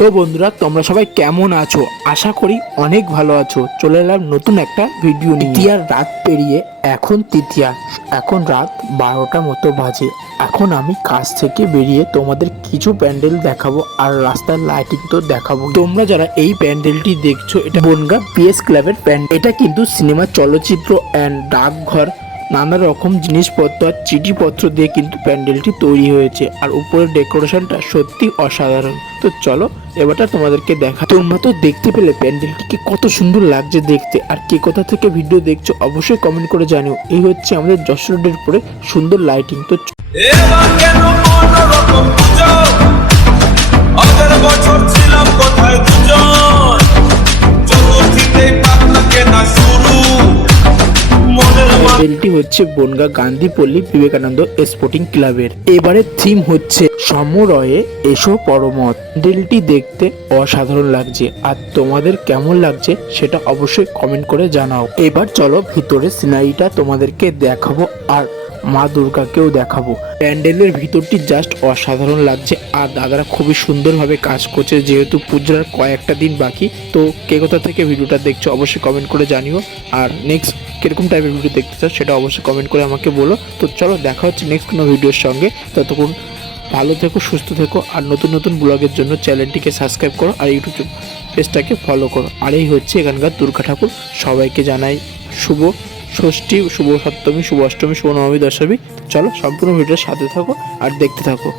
তো বন্ধুরা, তোমরা সবাই কেমন আছো? আশা করি অনেক ভালো আছো। চলে এলাম নতুন একটা ভিডিও নিয়ে। রাত পেরিয়ে এখন তৃতীয়া এখন রাত বারোটা মতো বাজে। এখন আমি কাজ থেকে বেরিয়ে তোমাদের কিছু প্যান্ডেল দেখাবো আর রাস্তার লাইটিং তো দেখাবো। তোমরা যারা এই প্যান্ডেলটি দেখছ, এটা বনগা পিএস ক্লাবের প্যান্ডেল। এটা কিন্তু সিনেমা চলচ্চিত্র অ্যান্ড ডাকঘর, নানা রকম জিনিসপত্র আর চিঠিপত্র দিয়ে কিন্তু প্যান্ডেলটি তৈরি হয়েছে। আর উপরের ডেকোরেশনটা সত্যি অসাধারণ। তো চলো এবারটা তোমাদেরকে দেখা। তোমরা তো দেখতে পেলে প্যান্ডেলটিকে কত সুন্দর লাগছে দেখতে। আর কে কোথা থেকে ভিডিও দেখছ অবশ্যই কমেন্ট করে জানিও। এই হচ্ছে আমাদের যশোর রোডের উপরে সুন্দর লাইটিং তো প্যান্ডেলটি হচ্ছে বনগা গান্ধীপল্লী বিবেকানন্দ স্পোর্টিং ক্লাবের। এবারে থিম হচ্ছে সমরয়ে এসো পরমত। হোটেলটি দেখতে অসাধারণ লাগছে। আর তোমাদের কেমন লাগছে সেটা অবশ্যই কমেন্ট করে জানাও। এবার চলো ভিতরে সিনারিটা তোমাদেরকে দেখাবো। আর মা দুর্গাকেও দেখাবো। প্যান্ডেলের ভিতরটি জাস্ট অসাধারণ লাগছে। আর দাদারা খুবই সুন্দরভাবে কাজ করছে, যেহেতু পূজার কয়েকটা দিন বাকি। তো কে কোথা থেকে ভিডিওটা দেখছ অবশ্যই কমেন্ট করে জানিও। আর নেক্সট কীরকম টাইপের ভিডিও দেখতে চাও সেটা অবশ্যই কমেন্ট করে আমাকে বলো। তো চলো দেখা হচ্ছে নেক্সট কোনো ভিডিওর সঙ্গে। ততক্ষণ ভালো থেকো, সুস্থ থেকো, আর নতুন নতুন ব্লগের জন্য চ্যানেলটিকে সাবস্ক্রাইব করো আর ইউটিউব পেজটাকে ফলো করো। আর এই হচ্ছে এখানকার দুর্গা ঠাকুর। সবাইকে জানাই শুভ ষষ্ঠী, শুভ সপ্তমী, শুভ অষ্টমী, শুভ নবমী, দশমী। চলো সম্পূর্ণ ভিডিওর সাথে থাকো আর দেখতে থাকো।